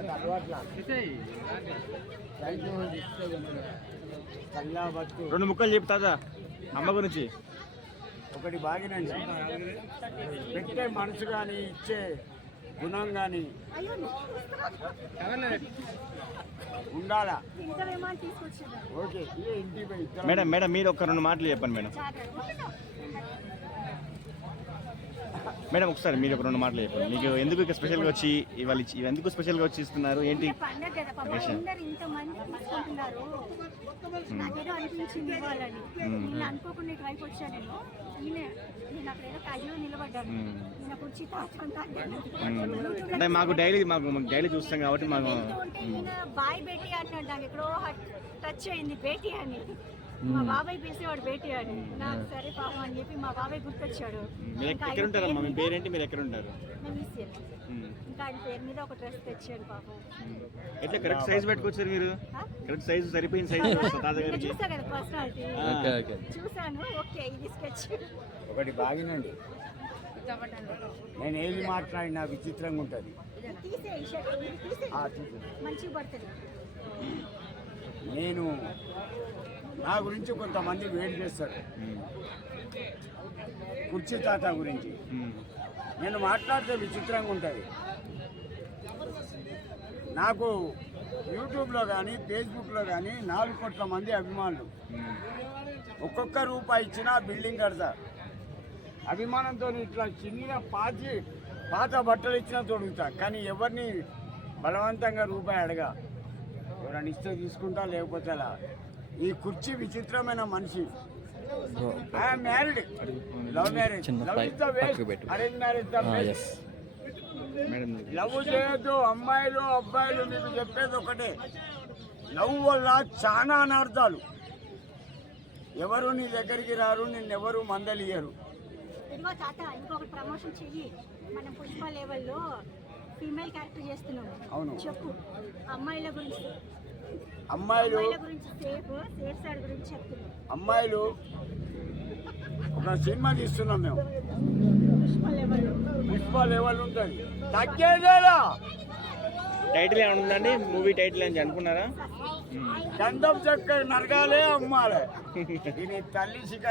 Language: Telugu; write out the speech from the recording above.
అది రెండు ముక్కలు చెప్పు తాత అమ్మ గురించి. ఒకటి బాగినండి. పెట్టే మనసు కానీ ఇచ్చే గుణం కానీ ఉండాలా. ఓకే మేడం మేడం మీరు ఒక రెండు మాటలు చెప్పండి మేడం. మేడం ఒకసారి మీరు ఒక రెండు మాటలు చెప్పండి. మీకు ఎందుకు స్పెషల్గా వచ్చి ఇవాళ ఇచ్చి- ఎందుకు స్పెషల్గా వచ్చి ఇస్తున్నారు? ఏంటి? అంటే కుర్చీ తాచుకుంటా మ్మ్. అంటే మాకు డైలీ మాకు డైలీ చూస్తాం కాబట్టి మాకు బాయ్ బేటీ అన్నాడు. నాకు ఎక్కడో టచ్ అయింది బేటీ అని. మా బాబాయ్ పిలిచేవాడు బేటీ అని నాకు సరే పాపం అని చెప్పి మా బాబాయ్ గుర్తొచ్చాడు ఎక్కడ ఉంటారమ్మా మీ పేరేంటి? మీరు ఎక్కడ ఉంటారు ఈసీఎల్. ఇంకా ఆయన పేరు మీద ఒక డ్రెస్ తెచ్చాడు పాపం. ఎట్లా కరెక్ట్ సైజ్ పెట్టుకొచ్చారు మీరు? కరెక్ట్ సైజ్ సరిపోయిన సైజ్ చూసా కదా పర్సనాలిటీ. చూసాను. ఓకే ఇది స్కెచ్ ఒకటి బాగినండి. నేను ఏది మాట్లాడినా విచిత్రంగా ఉంటుంది. నేను నా గురించి కొంతమంది వెయిట్ చేస్తారు. కుర్చీ తాత గురించి. నేను మాట్లాడితే విచిత్రంగా ఉంటుంది. నాకు యూట్యూబ్లో కానీ ఫేస్బుక్లో కానీ నాలుగు కోట్ల మంది అభిమానులు. ఒక్కొక్క రూపాయి ఇచ్చినా బిల్డింగ్ కడతా. అభిమానంతో ఇట్లా చిన్న పాతి పాత బట్టలు ఇచ్చినా తొడుగుతా. కానీ ఎవరిని బలవంతంగా రూపాయి అడగా? ఎవరైనా ఇస్తే తీసుకుంటా లేకపోతే అలా? ఈ కుర్చీ విచిత్రమైన మనిషి. I'm married love marriage love is the best arrange marriage the best love చేయొద్దు అమ్మాయిలు అబ్బాయిలు మీకు చెప్పేది ఒకటే. లవ్ వల్ల చాలా అనర్థాలు. ఎవరు నీ దగ్గరికి రారు నిన్నెవరు మందలియరు ఇదిగో తాత ఇంకొక ప్రమోషన్ చెయ్యి. మనం పుష్ప లెవెల్లో ఫీమేల్ క్యారెక్టర్ చేస్తున్నాము అవును. చెప్పు. అమ్మాయిల గురించి. అమ్మాయిలు అమ్మాయిల గురించి సేఫ్ సేఫ్ సైడ్ గురించి చెప్తున్నాం. అమ్మాయిలు ఒక సినిమా తీస్తున్నాం మేము. పుష్ప లెవెల్ ఉంటుంది? తగ్గేదేలా? టైటిల్ ఏమైనా ఉందండి? మూవీ టైటిల్ అని అనుకున్నారా? గంధం చెక్క నరగాలే అమ్మాలే. దీని తల్లి శిఖ